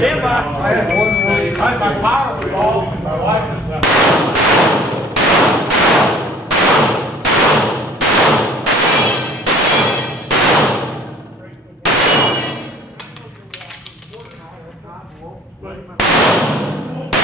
Stand by. I had one really. My power was off, and my wife just left. But